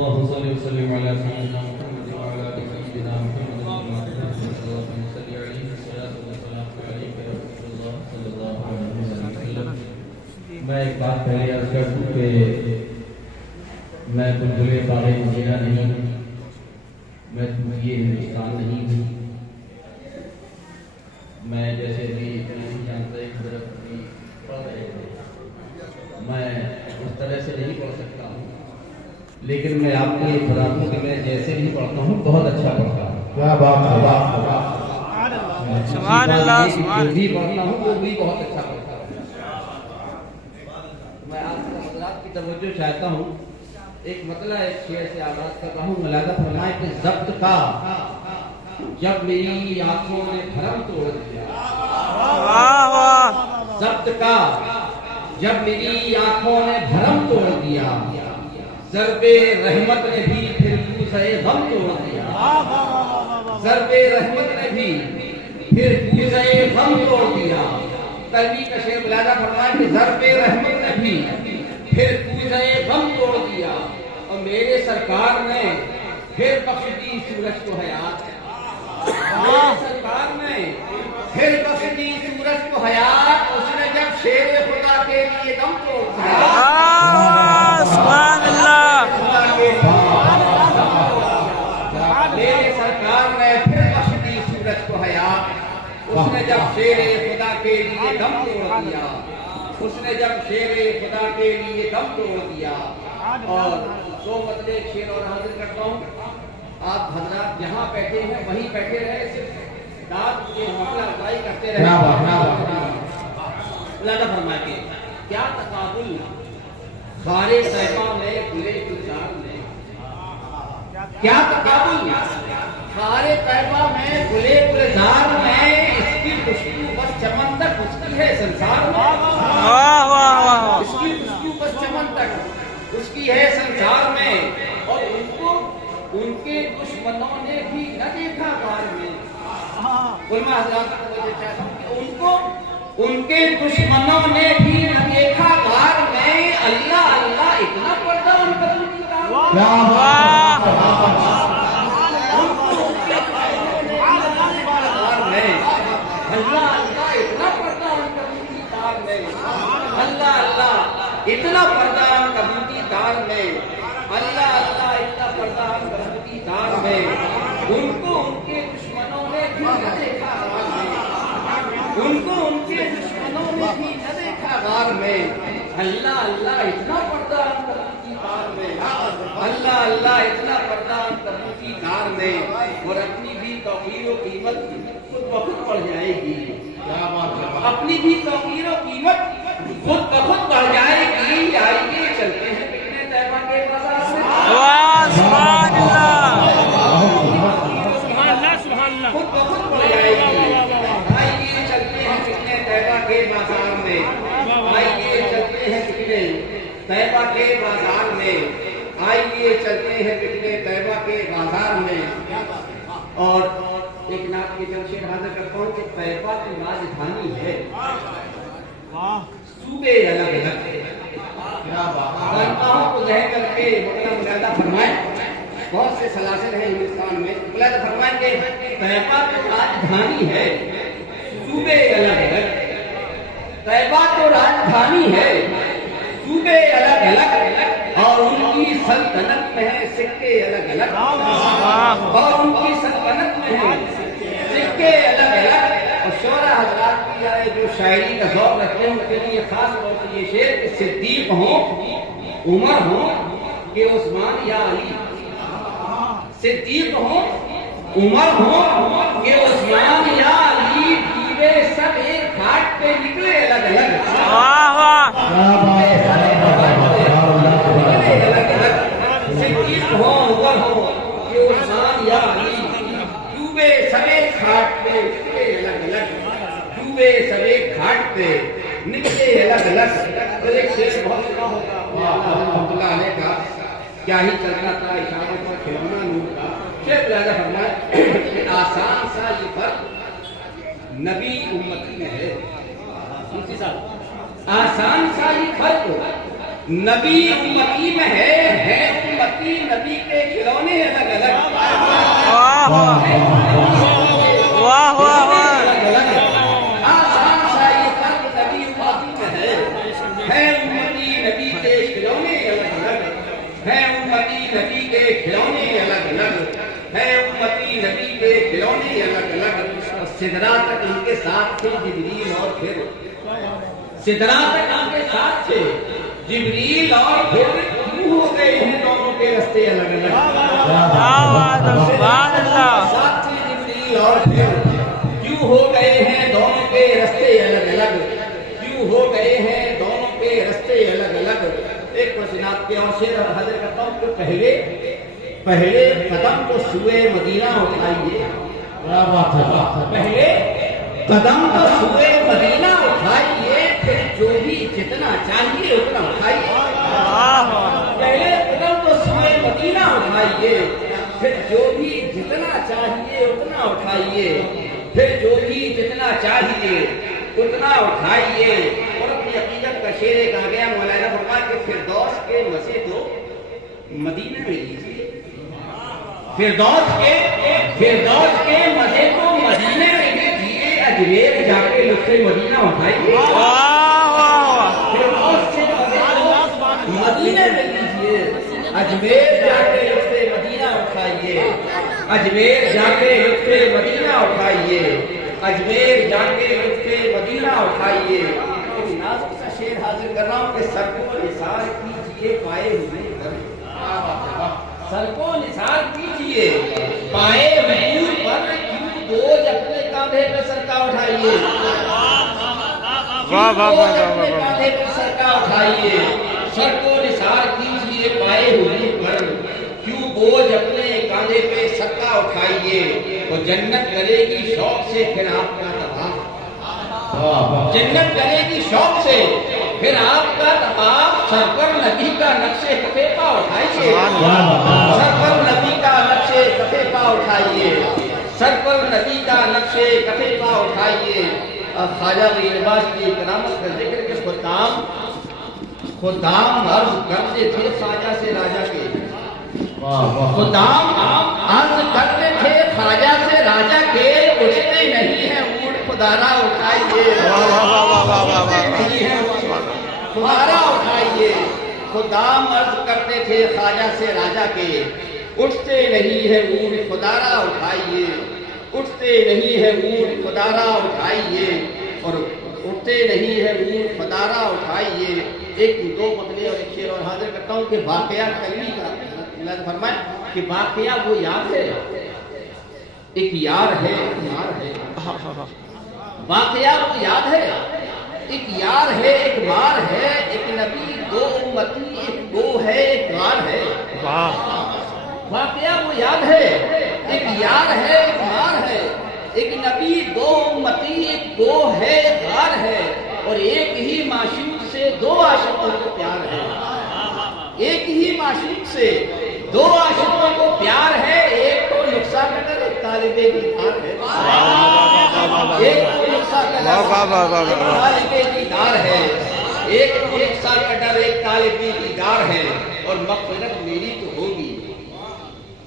اللهم صل وسلم على سيدنا محمد وعلى ال سيدنا محمد اللهم صل عليه الصلاه والسلام عليك يا رسول الله صلی اللہ علیہ وسلم. میں ایک بات پہلے عرض کر دوں کہ میں بلبلِ باغ مدینہ نہیں ہوں، میں یہ ہندوستان نہیں ہوں. میں جیسے بھی نہیں جانتا ایک حضرت بھی پڑھ رہے تھے، میں اس طرح سے نہیں پڑھ سکتا ہوں، لیکن میں آپ کو یہ بتا دوں کہ میں جیسے بھی پڑھتا ہوں بہت اچھا پڑھتا ہوں. کیا بات ہے، سبحان اللہ. جو بھی پڑھتا ہوں وہ بھی بہت اچھا پڑھتا ہوں. میں آپ کے حضرات کی توجہ چاہتا ہوں. ایک مطلع ایک شعر سے آغاز کر رہا ہوں. ملاحظہ فرمائے کہ ضبط کا جب میری آنکھوں نے بھرم توڑ دیا، ضبط کا جب میری آنکھوں نے بھرم توڑ دیا، ضرب رحمت نے بھی پھر کوزہ غم توڑ دیا، ضرب رحمت نے بھی پھر کوزہ غم توڑ دیا. کلمی کا شعر ملاحظہ فرمائے کہ ضرب رحمت نے بھی پھر کوزہ غم توڑ دیا، اور میرے سرکار نے پھر بخش دی سورج کو حیات. میرے سرکار نے پھر بخش دی سورج کو حیات، اس نے جب شیر خدا کے لیے دم توڑ دیا. سبحان اللہ. میرے سرکار نے پھر بخش دی سورج کو حیات، اس نے جب شیر خدا کے لیے دم توڑ دیا، اس نے جب شیر خدا کے لیے دم توڑ دیا. اور دو مطلب شیر اور حاضر کرتا ہوں. آپ حضرات جہاں بیٹھے ہیں وہیں بیٹھے رہے، صرف داد کے حوصلہ افزائی کرتے رہے. اللہ فرمائے کہ کیا تقابل خارے طیبہ میں گلے گلزار میں، کیا تقابل خارے طیبہ میں گلے گلزار میں، اس کی خوشبو بس چمن تک اس کی ہے سنسار میں، اس کی خوشبو بس چمن تک اس کی ہے سنسار میں. اور ان کو ان کے دشمنوں نے بھی نہ دیکھا غار میں. علماء حضرات کو مجھے چاہتا ہوں کہ ان کو ان کے دشمنوں نے بھی نہ دیکھا غار میں. اللہ اللہ اتنا پردہ ان پر اللہ اللہ اتنا پردہ ان کبوتی تار میں، اللہ اللہ اتنا پردہ ان کبوتی تار میں، اللہ اللہ اتنا پردہ ان کبوتی تار میں. ان کو ان کے دشمنوں نے بھی نہ دیکھا غار میں، ان کو ان کے دشمنوں نے بھی نہ دیکھا غار میں. اللہ اللہ اتنا پردہ ان کبوتی تار میں، اللہ اللہ اتنا پردہ ان کبوتی تار میں. اور اپنی بھی توقیر و قیمت خود بخود بڑھ جائے گی، اپنی بھی توقیر و قیمت خود بخود بڑھ جائے گی. آئیے چلتے ہیں پکنے طیبہ کے بازار سے. سبحان اللہ سبحان اللہ. خود بخود بڑھ جائے گی. آئیے چلتے ہیں پکنے طیبہ کے بازار میں، آئیے چلتے ہیں پکنے طیبہ کے بازار میں، آئیے چلتے ہیں پکنے طیبہ کے بازار میں. اور ایک نعت کے چند شعر حاضر کرتا ہوں کہ طیبہ کی راجدھانی ہے، صوبے الگ الگ. کو ذہن کر کے ملاحظہ فرمائیں. بہت سے سلاسل ہیں ہندوستان میں. ملاحظہ فرمائیں کہ طیبہ تو راجدھانی ہے، صوبے الگ الگ. طیبہ تو راجدھانی ہے، صوبے الگ الگ، اور ان کی سلطنت میں ہے سکے الگ الگ، اور ان کی سلطنت میں ہے سکے الگ الگ. اور شعراء حضرات کی آئے جو شاعری کا ذوق رکھتے ہیں ان کے لیے خاص طور پر یہ شعر کہ صدیق ہوں عمر ہوں کہ عثمان یا علی، صدیق ہوں عمر ہوں کہ عثمان یا علی، دیوے سب ایک گھاٹ پہ نکلے الگ الگ. صدیق ہوں عمر ہوں کہ عثمان یا علی، ڈوبے سب ایک گھاٹ پہ نکلے الگ الگ، ڈوبے سب ایک گھاٹ پہ نکلے الگ الگ. ایک شعر بہت سنا ہوگا رحمۃ اللہ علیہ کا، کیا ہی چلتا تھا اشاروں پر کھلونا نور کا. شیخ ملاحظہ فرمائے کہ آسان سا یہ فرق نبی امتی میں ہے. آسان سا یہ فرق نبی امتی میں ہے امتی نبی کے کھلونے الگ الگ، واہ واہ واہ واہ، آسان سا یہ فرق نبی امتی میں ہے امتی نبی کے کھلونے الگ الگ، ہے امتی نبی کے کھلونے الگ الگ، ہے امتی نبی کے کھلونے الگ الگ۔ سدرا تک ان کے ساتھ تھے جبریل اور پھر سدرا تک ان کے ساتھ تھے جبریل اور پھر کیوں ہو گئے ہیں دونوں کے رستے الگ الگ؟ سبحان اللہ، ساتھ تھے جبریل اور پھر کیوں ہو گئے ہیں دونوں کے رستے الگ الگ؟ کیوں ہو گئے ہیں دونوں کے رستے الگ الگ؟ ایک جناب کے اور شعر حاضر کرتا ہوں کہ پہلے قدم کو سوئے مدینہ اٹھائیے، پہلے قدم کو سوئے مدینہ اٹھائیے، پھر جو بھی جتنا چاہیے اتنا اٹھائیے۔ پہلے قدم کو سوئے مدینہ اٹھائیے، پھر جو بھی جتنا چاہیے اتنا اٹھائیے، پھر جو بھی جتنا چاہیے اتنا اٹھائیے۔ اور اپنی عقیدت کا شعر ایک آ گیا مولانا فرمایا کہ فردوس کے مزے تو مدینہ میں لیجیے، فردوس کے مزے کو مدینے میں لیجیے، اجمیر جا کے لطف مدینہ اٹھائیے۔ فردوس کے مزے کو مدینے میں لیجیے، اجمیر جا کے لطف مدینہ اٹھائیے، اجمیر جا کے لطف مدینہ اٹھائیے، اجمیر جا کے لطف مدینہ اٹھائیے۔ نازک سا شعر حاضر کر رہا ہوں کہ سر کو نثار کیجیے پائے ہوئے در، سر کو نثار کیجیے پائے حضور پر، کیوں بوجھ اپنے کاندھے پہ سر کا اٹھائیے، اپنے کاندھے پہ سر کا اٹھائیے، سر کو نثار کیجیے پائے حضور پر، کیوں بوجھ اپنے کاندھے پہ سر کا اٹھائیے۔ وہ جنت کرے گی شوق سے پھر آپ کا طواف، جنت کرے گی شوق سے پھر آپ کا طواف، سر پر نبی کا نقش کفے پا اٹھائیے، سر پر نبی کا نقش کفے پا اٹھائیے، سر پر نبی کا نقش کفے پا اٹھائیے۔ خواجہ غیر نواز کی کرامت کا ذکر کے خدام عرض کرتے تھے خواجہ سے راجہ کے، خدام عرض کرتے تھے خواجہ سے راجہ کے، اٹھتے نہیں ہیں اونٹ خدارا اٹھائیے، خدارا اٹھائیے۔ خدام عرض کرتے تھے خواجہ سے راجہ کے، اٹھتے نہیں ہے اونٹ خدارا اٹھائیے، اٹھتے نہیں ہے اونٹ خدارا اٹھائیے، اور اٹھتے نہیں ہے اونٹ خدارا اٹھائیے۔ ایک دو مطلب اور ایک شعر اور حاضر کرتا ہوں کہ واقعہ کلمی کا فرمائے کہ واقعہ وہ یاد ہے، ایک یار ہے، واقعہ وہ یاد ہے، ایک یار ہے ایک مار ہے، ایک نبی دو امتی ایک گو ہے ایک غار ہے۔ واقعہ وہ یاد ہے، ایک یار ہے ایک مار ہے، ایک نبی دو امتی ایک گو ہے ایک غار ہے، اور ایک ہی معشوق سے دو عاشقوں کو پیار ہے، ایک ہی معشوق سے دو عاشقوں کو پیار ہے، ایک کو نقصہ قدر ایک طالب دیدار ہے، ایک کو نقصہ قدر ایک طالب دیدار ہے، ایک کو نقصہ قدر ایک طالب دیدار ہے، اور مغفرت میری تو ہوگی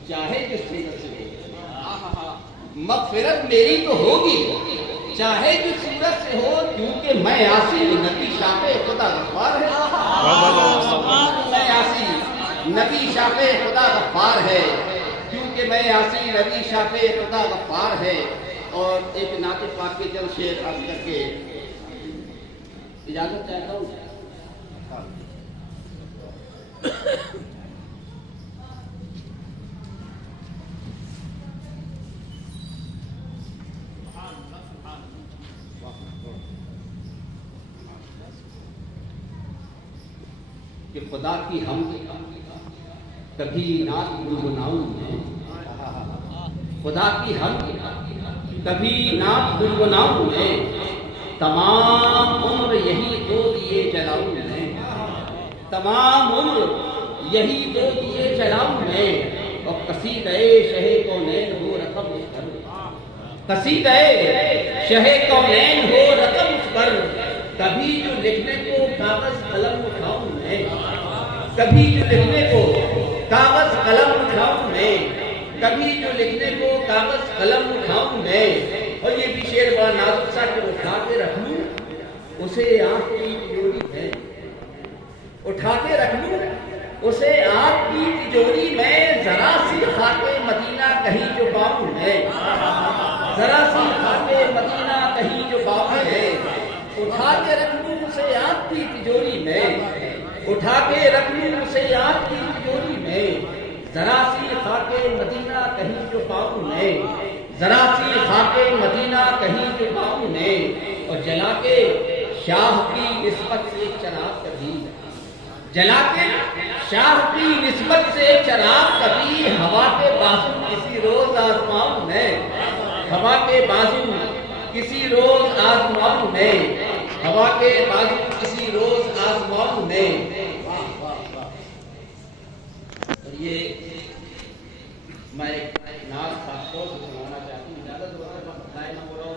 چاہے جس صورت سے ہو، مغفرت میری تو ہوگی چاہے جس صورت سے ہو، کیونکہ میں عاصی نبی شاف خدا غفار ہے، میں عاصی نبی شاف خدا غفار ہے، کیونکہ میں عاصی نبی شاف خدا غفار ہے۔ اور ایک نعت پاک کے جب شعر عرض کر کے اجازت چاہتا ہوں۔ کہ خدا کی حمد کبھی نعت گنگناؤں میں، خدا کی حمد کبھی نعت گنگناؤں میں، تمام عمر یہی دو دیے جلاؤں میں، تمام عمر یہی دو دیے جلاؤں میں، اور قصیدہ شہ کونین ہو رقم اس پر، قصیدہ شہ کونین ہو رقم اس پر، کبھی جو لکھنے کو کاغذ قلم اٹھاؤں میں، کبھی جو لکھنے کو کاغذ قلم اٹھاؤں میں، کبھی جو لکھنے کو کاغذ قلم اٹھاؤں میں، اور یہ بھی شعر بڑا نازک سا کہ اٹھا کے رکھ لوں اسے آنکھ کی تجوری میں، اٹھا کے رکھ لوں اسے آنکھ کی تجوری میں، ذرا سی خاک مدینہ کہیں جو پاؤں میں، ذرا سی خاک مدینہ کہیں جو پاؤں ہے، اٹھا کے رکھ لوں اسے آنکھ کی تجوری میں، اٹھا کے رکھ لوں اسے آنکھ کی تجوری میں، ذرا سی خاک مدینہ کہیں جو پاؤں میں، ذرا سی خاک مدینہ کہیں جو پاؤں میں، اور جلا کے شاہ کی نسبت سے چراغ کبھی، جلا کے شاہ کی نسبت سے چراغ کبھی، ہوا کے بازو کسی روز آزماؤں میں، ہوا کے بازو کسی روز آزماؤں میں، ہوا کے بازو کسی روز آزماؤں میں۔ اور یہ میں ایک نعت خاص طور سے سنانا چاہتا ہوں، اجازت ہو رہا ہے نہ ہو رہا ہوں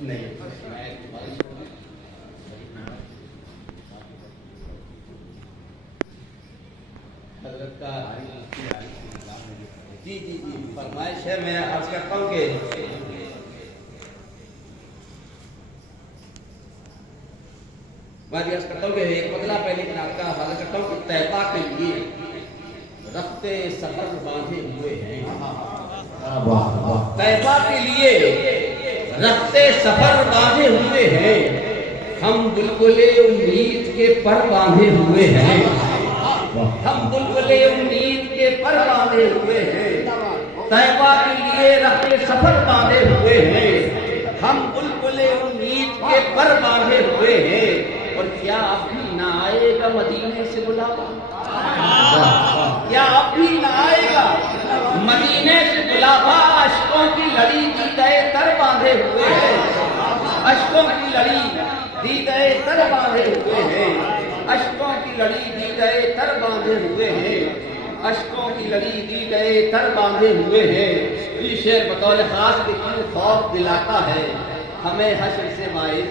نہیں حضرت کا جی جی جی فرمائش ہے، میں عرض کرتا ہوں کہ عرض کرتا ہوں کہ ایک پتلا پہلے کنار کا حاضر کرتا ہوں کہ طیبہ کے لیے رخت سفر باندھے ہوئے ہیں، طیبہ کے لیے رخت سفر باندھے ہوئے ہیں، ہم بلبل امید کے پر باندھے ہوئے ہیں، ہم بلبل امید کے پر باندھے ہوئے ہیں، طیبہ کے لیے رخت سفر باندھے ہوئے ہیں، ہم بلبل امید کے پر باندھے ہوئے ہیں، اور کیا اب بھی نہ آئے گا مدینے سے بلاوا، کیا اب بھی نہ آئے گا مدینے سے بلاوا، اشکوں کی لڑی دیدہ تر باندھے ہوئے ہیں، اشکوں کی لڑی دیدہ تر باندھے ہوئے ہیں، اشکوں کی لڑی دیدہ تر باندھے ہوئے ہیں، اشکوں کی لڑی دیدہ تر باندھے ہوئے ہیں۔ یہ شعر بطور خاص کہ کیوں خوف دلاتا ہے ہمیں حشر سے مائل،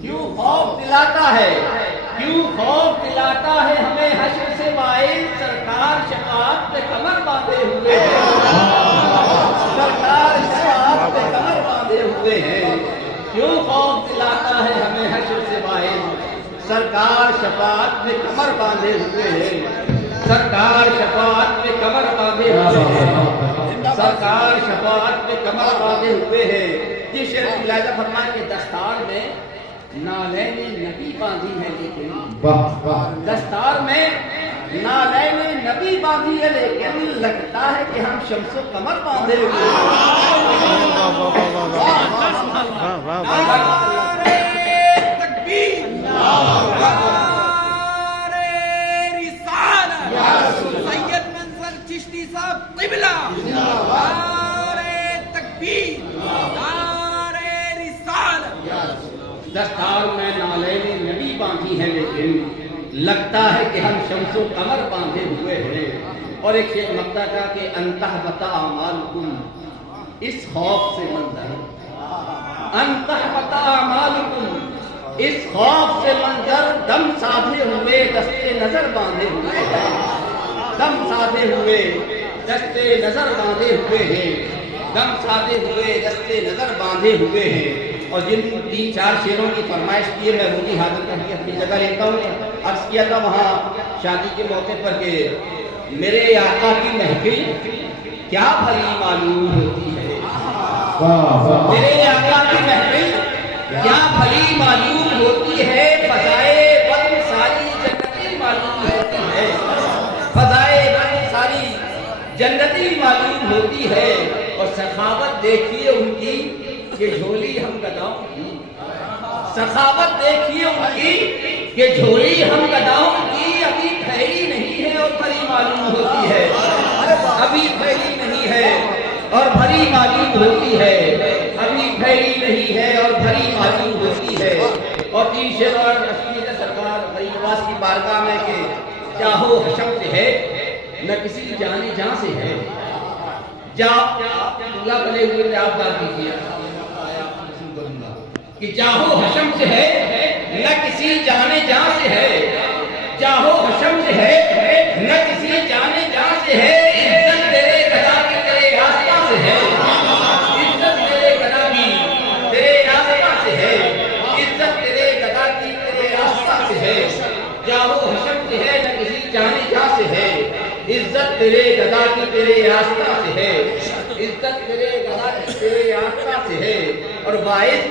کیوں خوف دلاتا ہے، کیوں خوف دلاتا ہے ہمیں حشر سے مائل، سرکار شفاعت پہ کمر باندھے ہوئے ہیں، سرکار شفاعت پہ کمر باندھے ہوئے ہیں، کیوں خوف دلاتا ہے ہمیں حشر سے مائل، سرکار شفاعت پہ کمر باندھے ہوئے ہیں، سرکار شفاعت پہ کمر باندھے ہوئے ہیں، سرکار شفاعت پہ کمر باندھے ہوئے ہیں۔ یہ شعر ملاحظہ فرمائیں کہ دستار میں نالین نبی باندھی ہے، لیکن دستار میں نالین نبی باندھی ہے، لیکن لگتا ہے کہ ہم شمس و قمر باندھے ہوئے سید منظر چشتی صاحب قبلہ، نعرہ تکبیر، نعرہ رسالت۔ دستار میں نالین نبی باندھی ہے، لیکن لگتا ہے کہ ہم شمس و قمر باندھے ہوئے ہیں۔ اور ایک شیخ مقطع کا کہ انتہ بتا اعمالکم، اس خوف سے منظر، انتہ بتا اعمالکم، اس خوف سے منظر، دم سادھے ہوئے دستے نظر باندھے ہوئے ہیں، دم سادھے ہوئے دستے نظر باندھے ہوئے ہیں، دم سادھے ہوئے دستے نظر باندھے ہوئے ہیں۔ اور جن 3-4 شعروں کی فرمائش کی ہے میں وہ بھی حاضر کر کے اپنی جگہ لیتا ہوں۔ عرض کیا تھا وہاں شادی کے موقع پر کہ میرے آقا کی محفل کیا بھلی معلوم ہوتی ہے، میرے آقا کی محفل کیا بھلی معلوم ہوتی ہے، فضائے بن ساری جنتی معلوم ہوتی ہے، فضائے بن ساری جنتی معلوم ہوتی ہے۔ اور سخاوت دیکھیے ان کی کہ جھولی ہم گداؤں کی، سخاوت دیکھیے ان کی کہ جھولی ہم گداؤں کی، ابھی پھیلی نہیں ہے اور بھری معلوم ہوتی ہے، ابھی پھیلی نہیں ہے اور بھری معلوم ہوتی ہے، ابھی پھیلی نہیں ہے اور بھری معلوم ہوتی ہے۔ اور 3 شعر اور رسول سرکار غریب نواز کی بارگاہ میں کہ چاہو حشم سے ہے نہ کسی جانے جہاں سے ہے، اللہ بلے ہوئے آپ بات کیجیے کہ چاہو حشم سے ہے نہ کسی جانے جاں سے ہے، چاہو حشم سے ہے، نہ کسی جانے جاں سے ہے، عزت تیرے گدا کی تیرے آستہ سے ہے، عزت تیرے گدا کی تیرے آستہ سے ہے، عزت تیرے گدا کی تیرے آستہ سے ہے، چاہو حشم سے ہے، نہ کسی جانے جاں سے ہے، عزت تیرے گدا کی تیرے آستہ سے ہے، عزت تیرے گدا کی تیرے آستہ سے ہے، اور باعث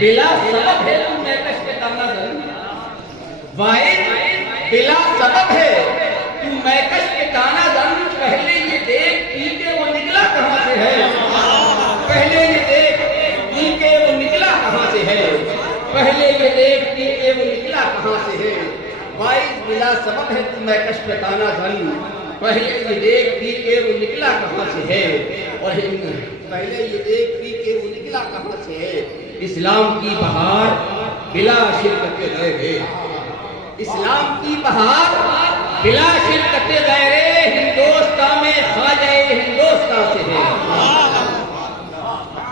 بلا سبب ہے تو میکش پہ تانا زن، واحد بلا سبب ہے تو میکش پہ تانا زن، پہلے یہ دیکھ پی کے وہ نکلا کہاں سے ہے، پہلے یہ دیکھ پی کے وہ نکلا کہاں سے ہے، پہلے یہ دیکھ پی کے وہ نکلا کہاں سے ہے، واحد بلا سبب ہے تو میکش پہ تانا زن، پہلے یہ دیکھ پی کے وہ نکلا کہاں سے ہے، اور پہلے یہ دیکھ پی کے وہ نکلا کہاں سے ہے، اسلام کی بہار بلا شرکت کے رہ گئے، اسلام کی بہار بلا شرکت